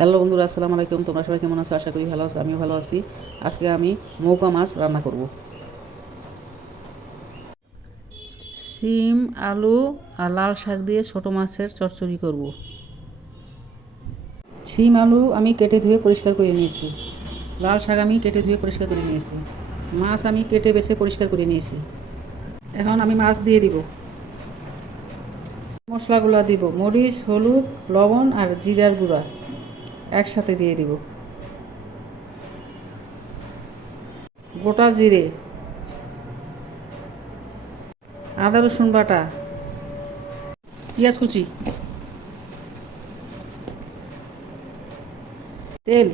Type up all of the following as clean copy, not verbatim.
Hello বন্ধুরা, আসসালামু আলাইকুম। তোমরা সবাই কেমন আছো? আশা করি ভালো আছো। আমিও ভালো আছি। আজকে আমি মৌকা মাছ রান্না করব। শিম, আলু আর লাল শাক দিয়ে ছোটো মাছের চচ্চড়ি করব। শিম আলু আমি কেটে ধুয়ে পরিষ্কার করে নিয়েছি। লাল শাক আমি কেটে ধুয়ে পরিষ্কার করে নিয়েছি। মাছ আমি কেটে বেছে পরিষ্কার করে নিয়েছি। এখন আমি মাছ দিয়ে দিব। মশলাগুলো দিব মরিচ, হলুদ, লবণ আর জিরার গুঁড়া একসাথে দিয়ে দিব। গোটা জিরে, আদা রসুন বাটা, পেঁয়াজ কুচি, তেল,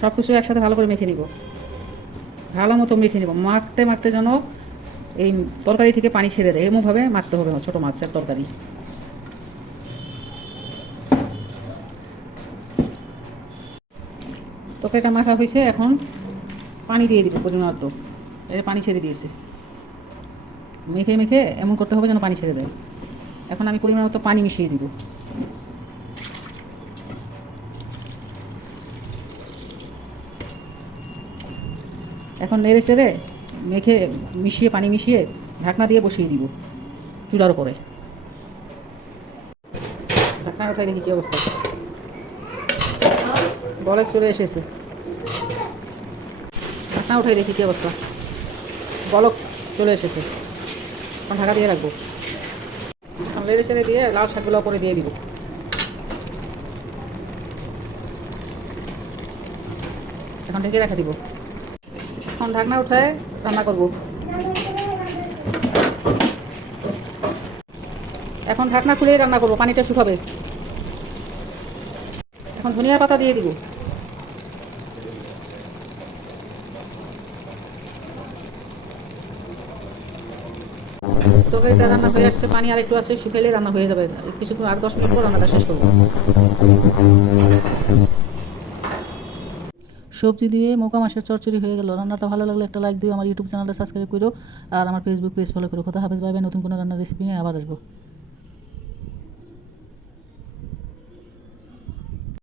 সব কিছু একসাথে ভালো করে মেখে নিব। ভালো মতো মেখে নিব। মাখতে মাখতে যেন এই তরকারি থেকে পানি ছেড়ে দেয়, এমনভাবে মাখতে হবে ছোটো মাছের তরকারি। তরকারিটা মাখা হয়েছে, এখন পানি দিয়ে দিব পরিমাণ মতো। এর পানি ছেড়ে দিয়েছে। মেখে মেখে এমন করতে হবে যেন পানি ছেড়ে দেয়। এখন আমি পরিমাণ মতো পানি মিশিয়ে দিব। এখন নেড়ে চেড়ে মেখে মিশিয়ে পানি মিশিয়ে ঢাকনা দিয়ে বসিয়ে দিব চুলার উপরে। ঢাকনা উঠাই দেখি কী অবস্থা। বলক চলে এসেছে। ঢাকনা উঠাই দেখি কী অবস্থা। বলক চলে এসেছে। এখন ঢাকা দিয়ে রাখবো। এখন নেড়ে চেড়ে দিয়ে লাল শাকগুলো উপরে দিয়ে দিব। এখন ঢেকে রেখে দিব। এখন ঢাকনা উঠায় রান্না করব। এখন ঢাকনা খুলেই রান্না করব, পানিটা শুকাবে। এখন ধনিয়া পাতা দিয়ে দিব। তরকারিটা রান্না হয়ে আসছে, পানি আর একটু আছে, শুকাইলে রান্না হয়ে যাবে। কিছুক্ষণ আর 10 মিনিট পর রান্নাটা শেষ করবো। সবজি দিয়ে মৌকা মাছের চচ্চড়ি হয়ে গেল। রান্নাটা ভালো লাগলে একটা লাইক দিও, আমার ইউটিউব চ্যানেলটা সাবস্ক্রাইব করো আর আমার ফেসবুক পেজ ফলো করো। কথা হবে, বাই বাই। নতুন কোনো রান্নার রেসিপি নিয়ে আবার আসবো।